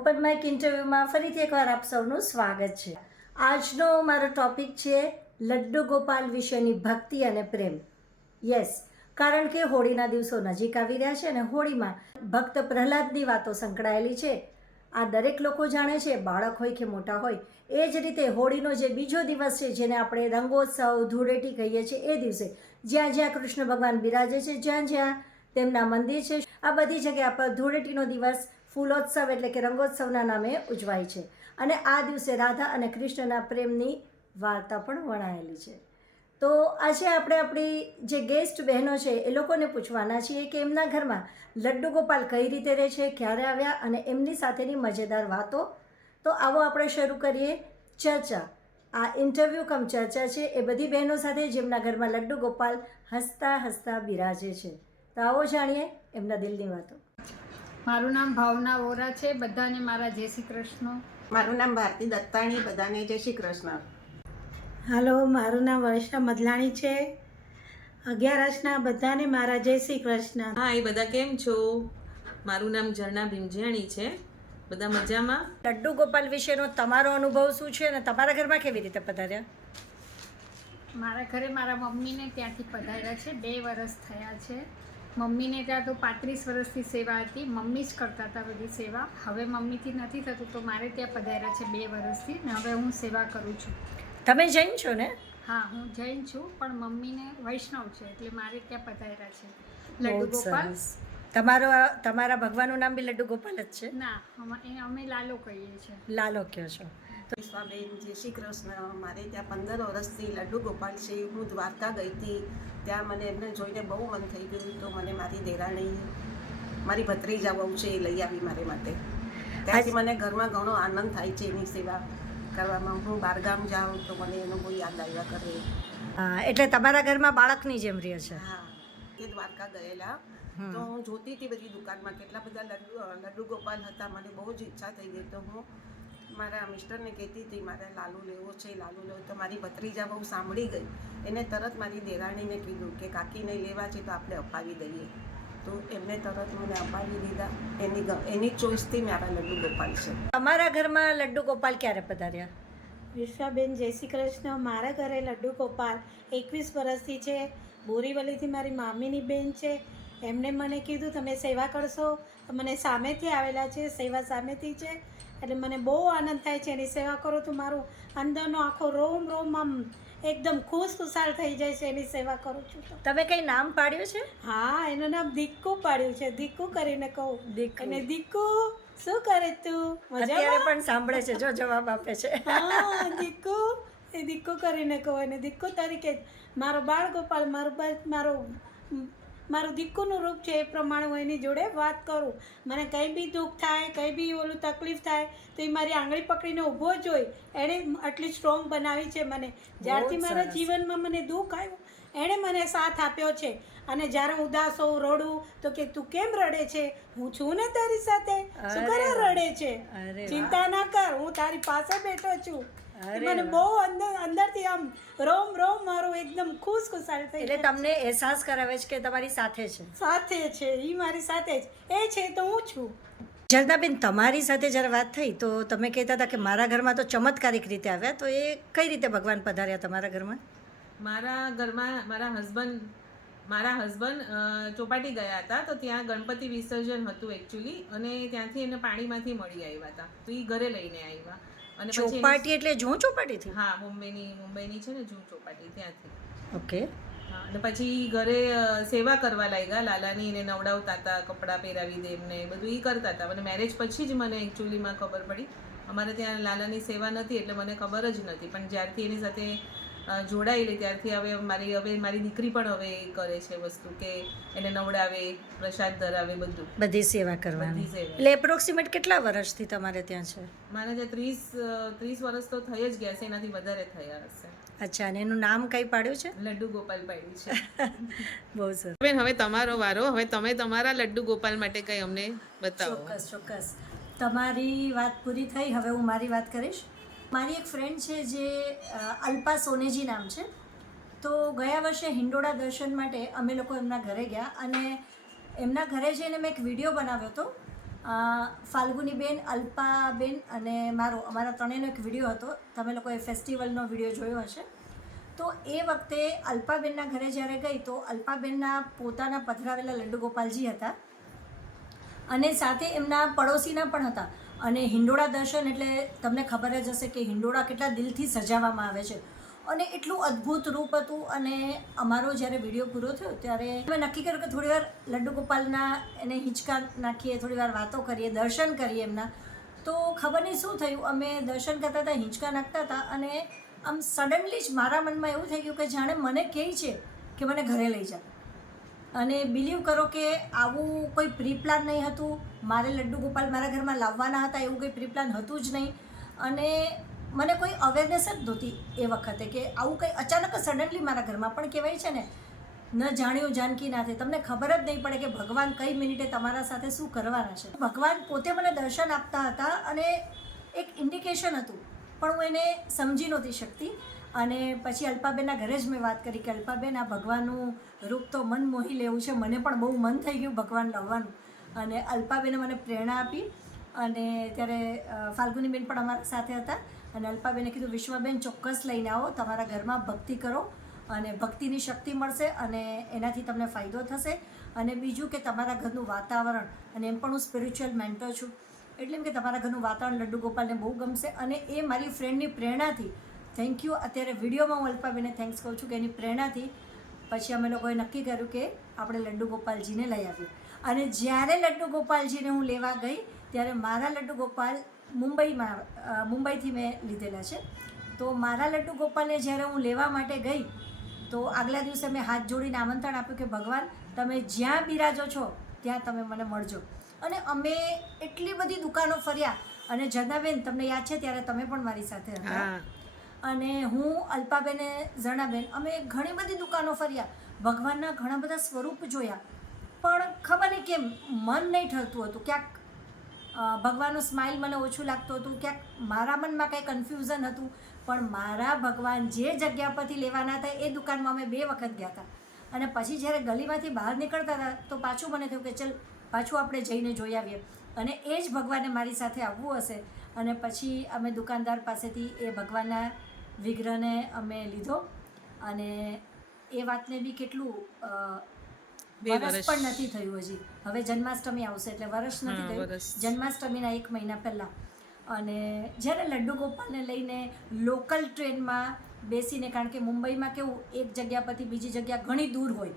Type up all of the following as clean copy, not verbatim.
Open Mike ઇન્ટરવ્યૂમાં ફરીથી એકવાર આપ સૌનું સ્વાગત છે. આજનો મારો ટોપિક છે લડ્ડુ ગોપાલ વિશેની ભક્તિ અને પ્રેમ. યસ, કારણ કે હોળીના દિવસો નજીક આવી રહ્યા છે અને હોળીમાં ભક્ત પ્રહલાદની વાતો સંકળાયેલી છે. આ દરેક લોકો જાણે છે, બાળક હોય કે મોટા હોય. એ જ રીતે હોળીનો જે બીજો દિવસ છે, જેને આપણે રંગોત્સવ ધૂળેટી કહીએ છીએ, એ દિવસે જ્યાં જ્યાં કૃષ્ણ ભગવાન બિરાજે છે, જ્યાં જ્યાં તેમના મંદિર છે, આ બધી જગ્યા પર ધૂળેટીનો દિવસ ફૂલોત્સવ એટલે કે રંગોત્સવના નામે ઉજવાય છે. અને આ દિવસે રાધા અને કૃષ્ણના પ્રેમની વાર્તા પણ વણાયેલી છે. તો આજે આપણે આપણી જે ગેસ્ટ બહેનો છે એ લોકોને પૂછવાના છીએ કે એમના ઘરમાં લડ્ડુ ગોપાલ કઈ રીતે રહે છે, ક્યારે આવ્યા અને એમની સાથેની મજેદાર વાતો. તો આવો આપણે શરૂ કરીએ ચર્ચા. આ ઇન્ટરવ્યૂ કમ ચર્ચા છે એ બધી બહેનો સાથે જેમના ઘરમાં લડ્ડુ ગોપાલ હસતા હસતા બિરાજે છે. તો આવો જાણીએ એમના દિલની વાતો. મારું નામ ભાવના વોરા છે. બધાને મારા જય શ્રી કૃષ્ણ. મારું નામ ભારતી દત્તાણી. બધાને જય શ્રી કૃષ્ણ. હાલો, મારું નામ વર્ષા મદલાણી છે. 11 બધાને મારા જય શ્રી કૃષ્ણ. હા, એ બધા કેમ છો? મારું નામ ઝરણા ભીમજાણી છે. બધા મજામાં? લડ્ડુ ગોપાલ વિશેનો તમારો અનુભવ શું છે અને તમારા ઘરમાં કેવી રીતે પધાર્યા? મારા ઘરે મારા મમ્મીને ત્યાંથી પધાર્યા છે. 2 વર્ષ થયા છે. મમ્મીને ત્યાં તો 35 વર્ષથી સેવા હતી. મમ્મી જ કરતા હતા બધી સેવા. હવે મમ્મીથી નથી થતું તો મારે ત્યાં પધાર્યા છે 2 વર્ષથી ને હવે હું સેવા કરું છું. તમે જૈન છો ને? હા, હું જૈન છું પણ મમ્મીને વૈષ્ણવ છે એટલે મારે ત્યાં પધાર્યા છે બહુ લડ્ડુ જ ગોપાલ. સરસ. તમારા ભગવાનનું નામ બી લડ્ડુ ગોપાલ જ છે? ના, અમે લાલો કહીએ છીએ. લાલો કહો છો. વિશ્વાબેન જય શ્રી કૃષ્ણ. મારે ત્યાં 15 વર્ષથી લડ્ડુ ગોપાલ છે. હું દ્વારકા ગઈ હતી, ત્યાં મને એમને જોઈને બહુ મન થઈ ગયું તો મને મારી દેરાણી, મારી ભત્રીજા બહુ છે, એ લઈ આવી મારે માટે. ત્યાંથી મને ઘરમાં ઘણો આનંદ થાય છે એની સેવા કરવામાં. હું બહારગામ જાઉં તો મને એનો બહુ યાદ આવ્યા કરે. હા, એટલે તમારા ઘરમાં બાળકની જેમ રહે છે. હા, તે દ્વારકા ગયેલા તો હું જોતી હતી બધી દુકાનમાં કેટલા બધા લડ્ડુ ગોપાલ હતા. મને બહુ જ ઈચ્છા થઈ ગઈ તો હું મારા મિસ્ટરને કહેતી હતી મારે લાલુ લેવો છે, લાલુ લેવો. તો મારી ભત્રીજા બહુ સાંભળી ગઈ. એને તરત મારી દેરાણીને કીધું કે કાકીને લેવા છે તો આપણે અપાવી દઈએ. તો એમને તરત મને અપાવી દીધા. એની ચોઈસથી મારા લડ્ડુ ગોપાલ છે. તમારા ઘરમાં લડ્ડુ ગોપાલ ક્યારે પધાર્યા? વિશ્વાબેન જય શ્રી કૃષ્ણ. મારા ઘરે લડ્ડુ ગોપાલ 21 વર્ષથી છે. બોરીવલીથી મારી મામીની બેન છે. એમણે મને કીધું તમે સેવા કરશો. મને સામેથી આવેલા છે, સેવા સામેથી છે એટલે મને બહુ આનંદ થાય છે. એની સેવા કરો તો મારું અંદરનો આખો રોમ રોમ આમ એકદમ ખુશખુશાલ થઈ જાય છે એની સેવા કરું છું તો. તમે કઈ નામ પાડ્યું છે? હા, એનું નામ દીકુ પાડ્યું છે. દીકુ કરીને કહું. દીકુ. અને દીકુ શું કરે તું? અત્યારે મજામાં? પણ સાંભળે છે, જો જવાબ આપે છે. હા, દીકુ. એ દીકુ કરીને કહું. અને દીકુ તરીકે મારો બાળ ગોપાલ મારું દીકુનું રૂપ છે એ પ્રમાણે હું એની જોડે વાત કરું. મને કંઈ બી દુઃખ થાય, કંઈ બી ઓલું તકલીફ થાય તો એ મારી આંગળી પકડીને ઊભો જ હોય. એણે આટલી સ્ટ્રોંગ બનાવી છે મને. જ્યારથી મારા સરસ. જીવનમાં મને દુઃખ આવ્યું એણે મને સાથ આપ્યો છે. અને જ્યારે હું ઉદાસ હોઉં, રડું તો કે તું કેમ રડે છે? હું છું ને તારી સાથે. શું અરે કરે વાહ. રડે છે? અરે વાહ. ચિંતા ના કર, હું તારી પાસે બેઠો છું. અરે મને વાહ. બહુ અંદરથી આમ રોમ રોમ મારું એકદમ ખુશખુશાલ થઈ એટલે જાય. તમને અહેસાસ કરાવે છે કે તમારી સાથે છે. સાથે છે એ, મારી સાથે જ એ છે તો હું છું. જરદાબેન, તમારી સાથે જ્યારે વાત થઈ તો તમે કહેતા હતા કે મારા ઘરમાં તો ચમત્કારિક રીતે આવ્યા. તો એ કઈ રીતે ભગવાન પધાર્યા તમારા ઘરમાં? મારા ઘરમાં મારા હસબન્ડ ચોપાટી ગયા હતા તો ત્યાં ગણપતિ વિસર્જન હતું એકચ્યુઅલી, અને ત્યાંથી એને પાણીમાંથી મળી આવ્યા હતા તો એ ઘરે લઈને આવ્યા. અને પછી ચોપાટી એટલે જો ચોપાટીથી? હા, મુંબઈની છે ને જૂ ચોપાટી, ત્યાંથી. ઓકે. હા, અને પછી ઘરે સેવા કરવા લાગ્યા. લાલાની એને નવડાવતા હતા, કપડાં પહેરાવી દે એમને, બધું એ કરતા હતા. અને મેરેજ પછી જ મને એકચ્યુઅલીમાં ખબર પડી. અમારે ત્યાં લાલાની સેવા નથી એટલે મને ખબર જ નથી. પણ જ્યારથી એની સાથે જોડાયેલી ત્યારથી હવે મારી દીકરી પણ હવે એ કરે છે વસ્તુ કે એને નવડાવે, પ્રસાદ ધરાવે, બધું. બધી સેવા કરવાની. બધી સેવા. એટલે એપ્રોક્સિમેટ કેટલા વર્ષથી તમારે ત્યાં છે? મારે ત્યાં 30 વર્ષ તો થઈ જ ગયા છે, એનાથી વધારે થયા હશે. અચ્છા, અને એનું નામ કઈ પાડ્યું છે? લડ્ડુ ગોપાલ પાડ્યું છે. બહુ સરસ. બેન, હવે તમારો વારો. હવે તમે તમારા લડ્ડુ ગોપાલ માટે કંઈ અમને બતાવો. ચોક્કસ. તમારી વાત પૂરી થઈ, હવે હું મારી વાત કરીશ. મારી એક ફ્રેન્ડ છે જે અલ્પા સોનેજી નામ છે. તો ગયા વર્ષે હિંડોળા દર્શન માટે અમે લોકો એમના ઘરે ગયા અને એમના ઘરે જઈને મેં એક વિડીયો બનાવ્યો હતો ફાલ્ગુનીબેન, અલ્પાબેન અને અમારા ત્રણેયનો એક વિડીયો હતો. તમે લોકોએ ફેસ્ટિવલનો વિડીયો જોયો હશે. તો એ વખતે અલ્પાબેનના ઘરે જ્યારે ગઈ તો અલ્પાબેનના પોતાના પધરાવેલા લડ્ડુ ગોપાલજી હતા અને સાથે એમના પડોશીના પણ હતા. અને હિંડોળા દર્શન એટલે તમને ખબર જ હશે કે હિંડોળા કેટલા દિલથી સજાવવામાં આવે છે અને એટલું અદ્ભુત રૂપ હતું. અને અમારો જ્યારે વિડીયો પૂરો થયો ત્યારે અમે નક્કી કર્યું કે થોડીવાર લડ્ડુ ગોપાલના એને હિંચકા નાખીએ, થોડીવાર વાતો કરીએ, દર્શન કરીએ એમના. તો ખબર નહીં શું થયું, અમે દર્શન કરતા હતા, હિંચકા નાખતા હતા અને આમ સડનલી જ મારા મનમાં એવું થઈ ગયું કે જાણે મને કહે છે કે મને ઘરે લઈ જા. અને બિલીવ કરો કે આવું કોઈ પ્રી પ્લાન નહીં હતું. મારે લડ્ડુ ગોપાલ મારા ઘરમાં લાવવાના હતા એવું કંઈ પ્રી પ્લાન હતું જ નહીં. અને મને કોઈ અવેરનેસ જ નહોતી એ વખતે કે આવું કંઈ અચાનક સડનલી મારા ઘરમાં. પણ કહેવાય છે ને, ન જાણ્યું જાનકી ના થાય. તમને ખબર જ નહીં પડે કે ભગવાન કઈ મિનિટે તમારા સાથે શું કરવાના છે. ભગવાન પોતે મને દર્શન આપતા હતા અને એક ઇન્ડિકેશન હતું, પણ હું એને સમજી નહોતી શકતી. અને પછી અલ્પાબેનના ઘરે જ મેં વાત કરી કે અલ્પાબેન, આ ભગવાનનું રૂપ તો મન મોહી લેવું છે, મને પણ બહુ મન થઈ ગયું ભગવાન લાવવાનું. અને અલ્પાબેને મને પ્રેરણા આપી. અને ત્યારે ફાલ્ગુનીબેન પણ અમારા સાથે હતા. અને અલ્પાબેને કીધું, વિશ્વાબેન ચોક્કસ લઈને આવો, તમારા ઘરમાં ભક્તિ કરો અને ભક્તિની શક્તિ મળશે અને એનાથી તમને ફાયદો થશે. અને બીજું કે તમારા ઘરનું વાતાવરણ, અને એમ પણ હું સ્પિરિચ્યુઅલ મેન્ટર છું એટલે એમ કે તમારા ઘરનું વાતાવરણ લડ્ડુ ગોપાલને બહુ ગમશે. અને એ મારી ફ્રેન્ડની પ્રેરણાથી, થેન્ક યુ, અત્યારે વિડીયોમાં હું અલ્પાબેને થેન્ક્સ કહું છું કે એની પ્રેરણાથી પછી અમે લોકોએ નક્કી કર્યું કે આપણે લડ્ડુ ગોપાલજીને લઈ આવીએ. અને જ્યારે લડ્ડુ ગોપાલજીને હું લેવા ગઈ ત્યારે મારા લડ્ડુ ગોપાલ મુંબઈથી મેં લીધેલા છે. તો મારા લડ્ડુ ગોપાલને જ્યારે હું લેવા માટે ગઈ તો આગલા દિવસે મેં હાથ જોડીને આમંત્રણ આપ્યું કે ભગવાન, તમે જ્યાં બિરાજો છો ત્યાં તમે મને મળજો. અને અમે એટલી બધી દુકાનો ફર્યા. અને જનાબેન, તમને યાદ છે ત્યારે તમે પણ મારી સાથે હતા. અને હું, અલ્પાબેન, ઝરણાબેન, અમે ઘણી બધી દુકાનો ફર્યા, ભગવાનના ઘણા બધા સ્વરૂપ જોયા, પણ ખબર નહીં કેમ મન નહીં ઠરતું હતું. ક્યાંક ભગવાનનું સ્માઇલ મને ઓછું લાગતું હતું, ક્યાંક મારા મનમાં કંઈ કન્ફ્યુઝન હતું. પણ મારા ભગવાન જે જગ્યા પરથી લેવાના હતા એ દુકાનમાં અમે 2 વખત ગયા હતા. અને પછી જ્યારે ગલીમાંથી બહાર નીકળતા હતા તો પાછું મને થયું કે ચલ પાછું આપણે જઈને જોઈ આવીએ. અને એ જ ભગવાને મારી સાથે આવવું હશે. અને પછી અમે દુકાનદાર પાસેથી એ ભગવાનના વિગ્રહને અમે લીધો. અને એ વાતને બી કેટલું વર્ષ પણ નથી થયું હજી. હવે જન્માષ્ટમી આવશે એટલે વર્ષ નથી થયું, જન્માષ્ટમીના 1 મહિના પહેલાં. અને જ્યારે લડ્ડુ ગોપાલને લઈને લોકલ ટ્રેનમાં બેસીને, કારણ કે મુંબઈમાં કેવું એક જગ્યા પરથી બીજી જગ્યા ઘણી દૂર હોય,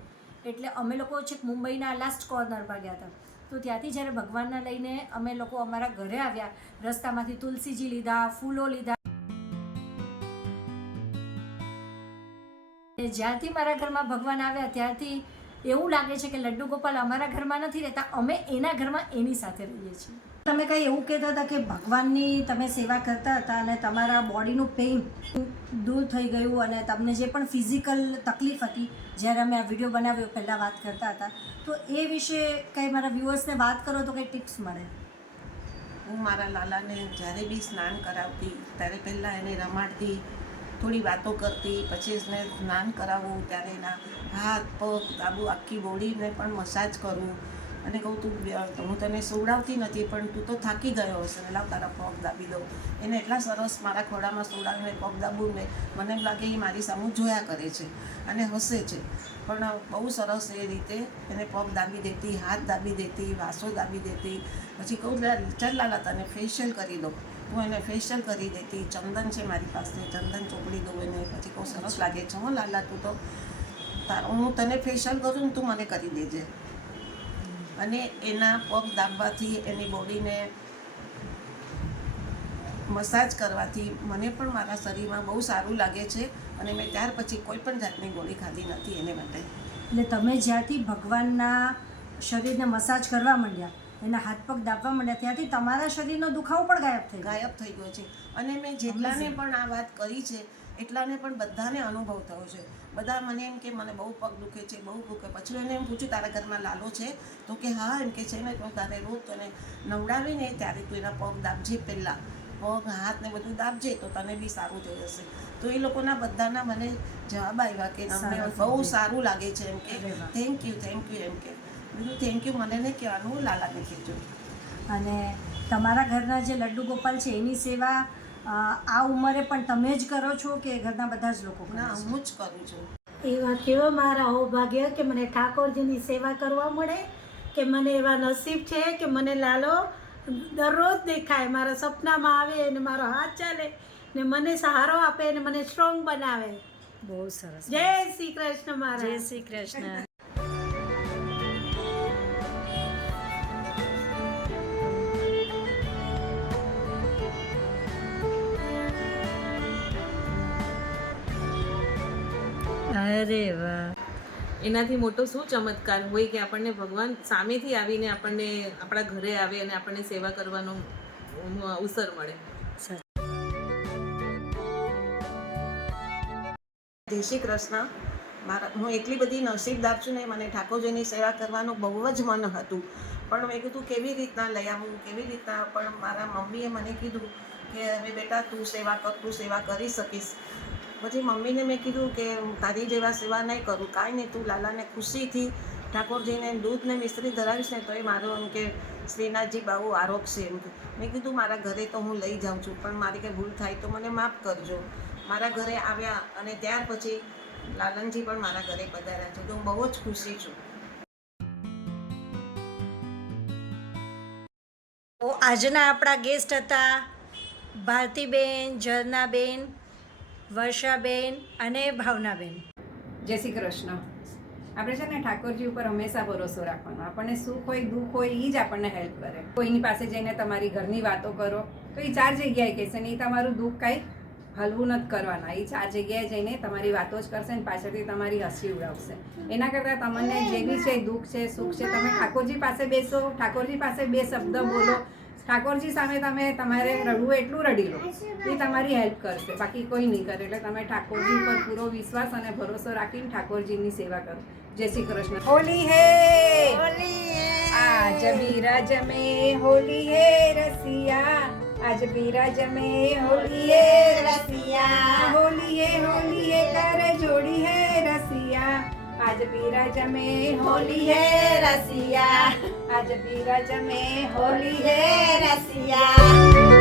એટલે અમે લોકો છેક મુંબઈના લાસ્ટ કોર્નર પર ગયા હતા. તો ત્યાંથી જ્યારે ભગવાનના લઈને અમે લોકો અમારા ઘરે આવ્યા, રસ્તામાંથી તુલસીજી લીધા, ફૂલો લીધા. જ્યારથી મારા ઘરમાં ભગવાન આવ્યા ત્યારથી એવું લાગે છે કે લડ્ડુ ગોપાલ અમારા ઘરમાં નથી રહેતા, અમે એના ઘરમાં એની સાથે રહીએ છીએ. તમે કંઈ એવું કહેતા હતા કે ભગવાનની તમે સેવા કરતા હતા અને તમારા બોડીનું પેઇન દૂર થઈ ગયું અને તમને જે પણ ફિઝિકલ તકલીફ હતી, જ્યારે અમે આ વિડીયો બનાવ્યો પહેલાં વાત કરતા હતા, તો એ વિશે કંઈ મારા વ્યુઅર્સને વાત કરો તો કંઈ ટિપ્સ મળે. હું મારા લાલાને જ્યારે બી સ્નાન કરાવતી ત્યારે પહેલાં એને રમાડતી, થોડી વાતો કરતી, પછી એને સ્નાન કરાવવું ત્યારે એના હાથ, પગ, ડાબુ, આખી બોડીને પણ મસાજ કરું. અને કહું, તું હું તને સુવડાવતી નથી પણ તું તો થાકી ગયો હશે ને, લાવ તારા પગ દાબી દઉં. એને એટલા સરસ મારા ખોડામાં સુવડાવીને પગ દાબું ને મને એમ લાગે એ મારી સામું જોયા કરે છે અને હસે છે. પણ બહુ સરસ એ રીતે એને પગ દાબી દેતી, હાથ દાબી દેતી, વાસો દાબી દેતી. પછી કહું, ચાલ લાલા તને ફેશિયલ કરી દઉં. હું એને ફેશિયલ કરી દેતી. ચંદન છે મારી પાસે, ચંદન ચોપડી દઉં એને. પછી કહું, સરસ લાગે છે હો લાલા, તું તો હું તને ફેશિયલ કરું ને તું મને કરી દેજે. અને એના પગ દાબવાથી, એની બોડીને મસાજ કરવાથી મને પણ મારા શરીરમાં બહુ સારું લાગે છે. અને મેં ત્યાર પછી કોઈ પણ જાતની ગોળી ખાધી નથી એને માટે. એટલે તમે જ્યારથી ભગવાનના શરીરને મસાજ કરવા માંડ્યા, એના હાથ પગ દાબવા માંડ્યા, ત્યાંથી તમારા શરીરનો દુખાવો પણ ગાયબ થઈ ગયો છે. અને મેં જેટલાને પણ આ વાત કરી છે એટલાને પણ બધાને અનુભવ થયો છે. બધા મને એમ કે મને બહુ પગ દુખે છે, બહુ દુખે. પછી એને એમ પૂછ્યું, તારા ઘરમાં લાલો છે? તો કે હા. એમ કે છે ને, તો તારે રોજ તને નવડાવીને ત્યારે તું એના પગ દાબજે, પહેલાં પગ હાથ ને બધું દાબજે તો તને બી સારું થઈ જશે. તો એ લોકોના બધાના મને જવાબ આવ્યા કે અમને બહુ સારું લાગે છે. એમ કે થેન્ક યુ એમ કે. બીજું થેન્ક યુ મને નહીં કહેવાનું, લાલાને કહેજો. અને તમારા ઘરના જે લડ્ડુ ગોપાલ છે એની સેવા આ ઉંમરે પણ તમે જ કરો છો કે ઘરના બધા જ લોકો કરે ના છે? હું જ કરું છું. એવા કેવા મારા સૌભાગ્ય કે મને ઠાકોરજીની સેવા કરવા મળે, કે મને એવા નસીબ છે કે મને લાલો દરરોજ દેખાય, મારા સપનામાં આવે અને મારો હાથ ચાલે ને મને સહારો આપે અને મને સ્ટ્રોંગ બનાવે. બહુ સરસ. જય શ્રી કૃષ્ણ મારા. જય શ્રી કૃષ્ણ. અરે વાહ. એનાથી મોટો શું ચમત્કાર હોય કે આપણને ભગવાન સામેથી આવીને આપણને આપણા ઘરે આવે અને આપણને સેવા કરવાનો અવસર મળે. જય શ્રી કૃષ્ણ. હું એટલી બધી નસીબદાર છું ને, મને ઠાકોરજીની સેવા કરવાનું બહુ જ મન હતું, પણ મેં કીધું કેવી રીતના લઈ આવું, કેવી રીતના. પણ મારા મમ્મીએ મને કીધું કે હવે બેટા તું સેવા કર, તું સેવા કરી શકીશ. પછી મમ્મીને મેં કીધું કે તારી જેવા સેવા નહીં કરું, કાંઈ નહીં, તું લાલાને ખુશીથી ઠાકોરજીને દૂધ ને મિશ્રી ધરાવીશ ને તો એ મારો એમ કે શ્રીનાથજી બાબુ આરોગશે એમ. મેં કીધું મારા ઘરે તો હું લઈ જાઉં છું, પણ મારી કંઈ ભૂલ થાય તો મને માફ કરજો. મારા ઘરે આવ્યા અને ત્યાર પછી લાલનજી પણ મારા ઘરે પધાર્યા છે, તો હું બહુ જ ખુશી છું. તો આજના આપણા ગેસ્ટ હતા ભારતીબેન, ઝરનાબેન, વર્ષાબેન અને ભાવનાબેન. જય શ્રી કૃષ્ણ. આપણે છે ને ઠાકોરજી ઉપર હંમેશા ભરોસો રાખવાનો. આપણને સુખ હોય દુઃખ હોય એ જ આપણને હેલ્પ કરે. કોઈની પાસે જઈને તમારી ઘરની વાતો કરો તો એ 4 જગ્યાએ કહેશે ને એ તમારું દુઃખ કાંઈ હલવું નથી કરવાના. એ 4 જગ્યાએ જઈને તમારી વાતો જ કરશે ને પાછળથી તમારી હસી ઉડાવશે. એના કરતાં તમને જે બી છે દુઃખ છે સુખ છે, તમે ઠાકોરજી પાસે બેસો, ઠાકોરજી પાસે 2 શબ્દ બોલો, ઠાકોરજી સામે તમારે રડવું એટલું રડી લો, એ તમારી હેલ્પ કરશે, બાકી કોઈ નહીં કરે. એટલે તમે ઠાકોરજી પર પૂરો વિશ્વાસ અને ભરોસો રાખીને ઠાકોરજીની સેવા કરો. જય શ્રી કૃષ્ણ. હોલી હે આજ બિરાજ में होली है रसिया, आज बिराज में होली है रसिया, होली है कर जोड़ी है रसिया, आज बिराज में होली है रसिया, आज बिराज में होली है रसिया.